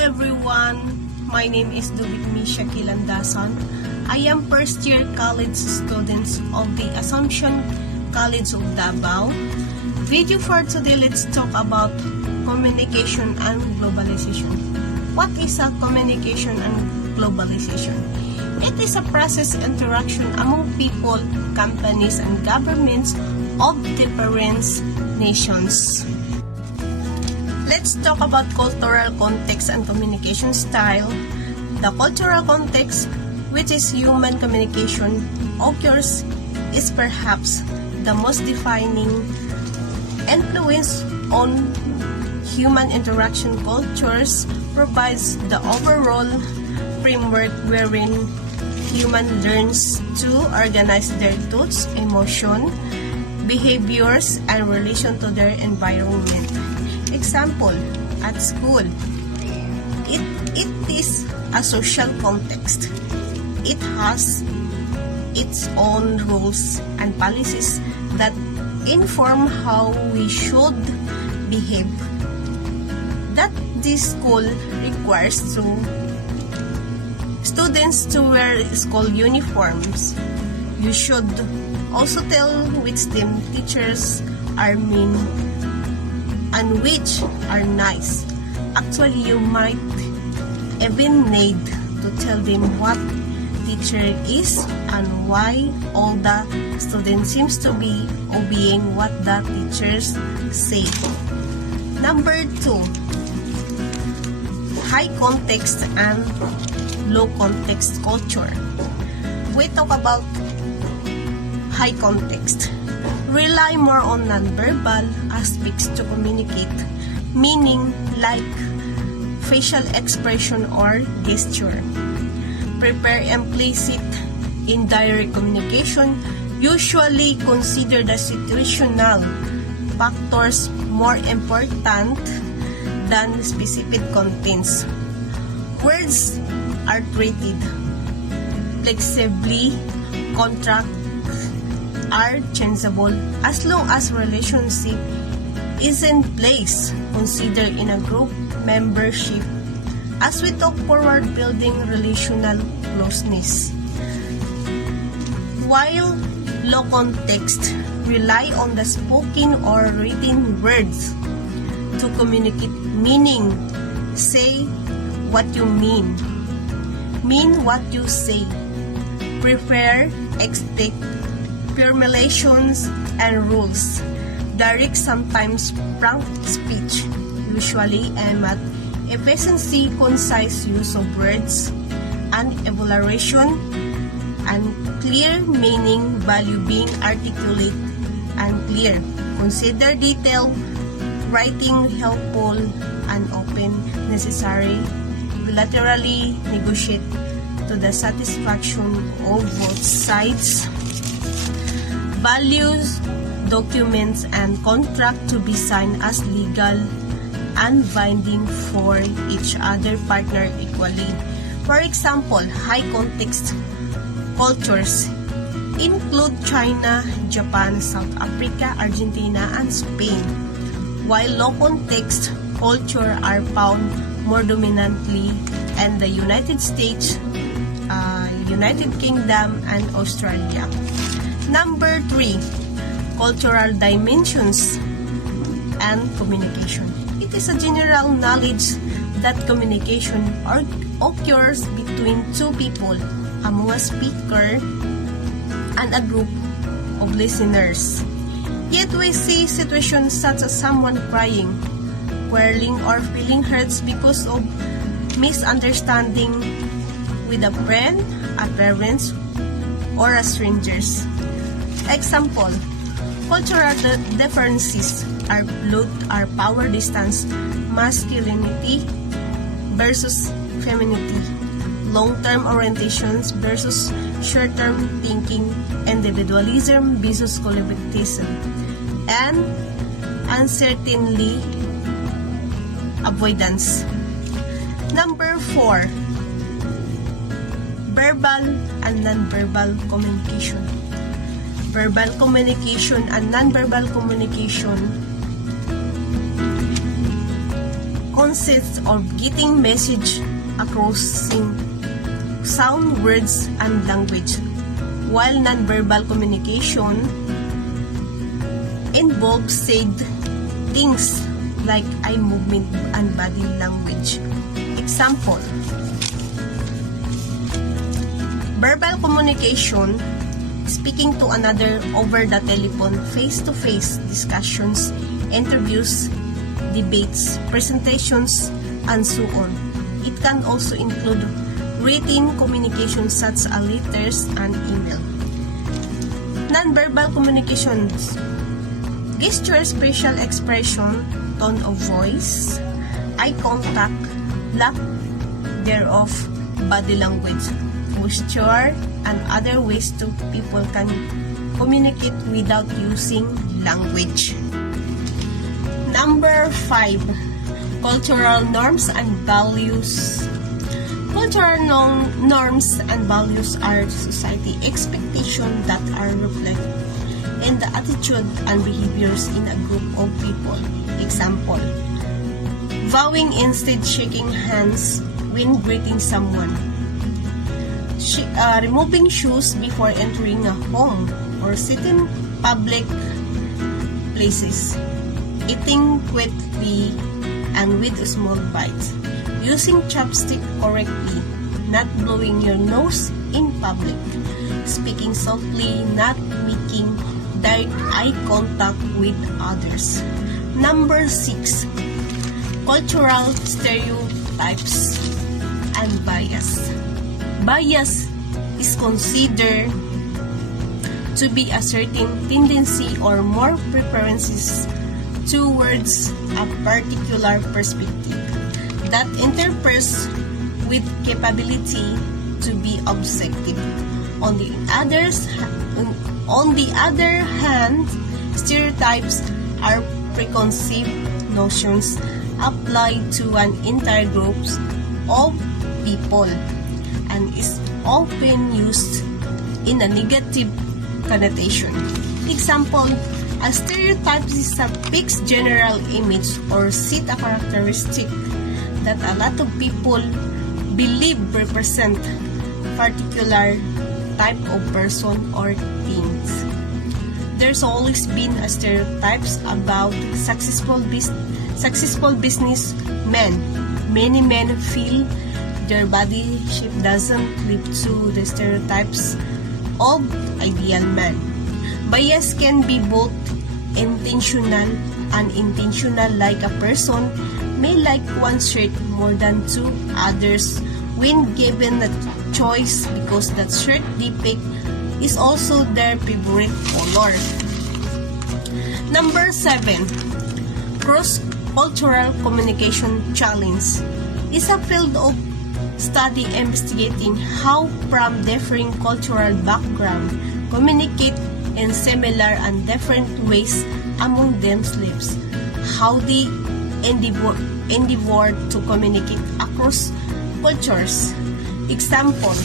everyone, my name is Dubit Misha Kilandasan. I am first year college students of the Assumption College of Davao. Video for today, let's talk about communication and globalization. What is a communication and globalization? It is a process interaction among people, companies, and governments of different nations. Let's talk about cultural context and communication style. The cultural context, which is human communication, occurs is perhaps the most defining influence on human interaction. Cultures provides the overall framework wherein human learns to organize their thoughts, emotion, behaviors, and relation to their environment. Example, at school, it is a social context. It has its own rules and policies that inform how we should behave. That this school requires students to wear school uniforms. You should also tell which them teachers are mean and which are nice. Actually, you might even need to tell them what teacher is and why all the students seems to be obeying what the teachers say. Number 2, high context and low context culture. We talk about high context. Rely more on nonverbal aspects to communicate, meaning like facial expression or gesture. Prepare implicit indirect communication. Usually consider the situational factors more important than specific contents. Words are treated flexibly. Contract are changeable as long as relationship is in place. Consider in a group membership as we talk forward building relational closeness. While low context rely on the spoken or written words to communicate meaning. Say what you mean what you say. Prefer, expect, formulations and rules. Direct, sometimes prompt speech, usually aimed at efficiency, concise use of words, and evaluation, and clear meaning, value being articulate and clear. Consider detailed writing helpful and open necessary. Bilaterally negotiate to the satisfaction of both sides. Values, documents, and contract to be signed as legal and binding for each other partner equally. For example, high context cultures include China, Japan, South Africa, Argentina, and Spain, while low context culture are found more dominantly in the United States, United Kingdom, and Australia. Number 3, cultural dimensions and communication. It is a general knowledge that communication occurs between two people, among a speaker and a group of listeners. Yet we see situations such as someone crying, quarreling, or feeling hurt because of misunderstanding with a friend, a parent, or a strangers. Example, cultural differences are power distance, masculinity versus femininity, long-term orientations versus short-term thinking, individualism versus collectivism, and uncertainty avoidance. Number 4, verbal and non-verbal communication. Verbal communication and non-verbal communication consists of getting message across in sound, words, and language, while nonverbal communication involves said things like eye movement and body language. Example: verbal communication, speaking to another over the telephone, face-to-face discussions, interviews, debates, presentations, and so on. It can also include written communication such as letters and email. Non-verbal communications: gesture, facial expression, tone of voice, eye contact, lack thereof, body language, posture, and other ways to people can communicate without using language. Number 5, cultural norms and values. Cultural norms and values are society expectations that are reflected in the attitude and behaviors in a group of people. Example: bowing instead shaking hands when greeting someone, removing shoes before entering a home or sitting public places, eating quickly and with small bites, using chopstick correctly, not blowing your nose in public, speaking softly, not making direct eye contact with others. Number 6, cultural stereotypes and bias. Bias is considered to be a certain tendency or more preferences towards a particular perspective that interferes with capability to be objective. On the other hand, stereotypes are preconceived notions applied to an entire group of people and is often used in a negative connotation. Example: a stereotype is a fixed general image or set a characteristic that a lot of people believe represent particular type of person or things. There's always been a stereotypes about successful businessmen. Many men feel their body shape doesn't live to the stereotypes of ideal man. Bias can be both intentional and unintentional, like a person may like one shirt more than two others when given a choice because that shirt depict is also their favorite color. Number 7, cross-cultural communication challenge is a field of study investigating how from differing cultural background communicate in similar and different ways among themselves, how they endeavor to communicate across cultures. Example: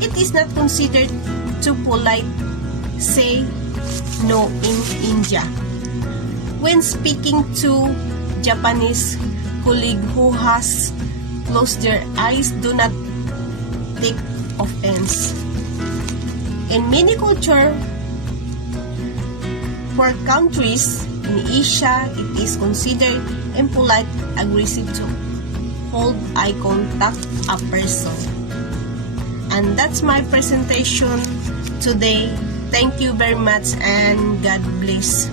it is not considered too polite say no in India when speaking to Japanese colleague who has closed their eyes. Do not take offense. In many cultures, for countries in Asia, it is considered impolite, aggressive to hold eye contact a person. And that's my presentation today. Thank you very much and God bless.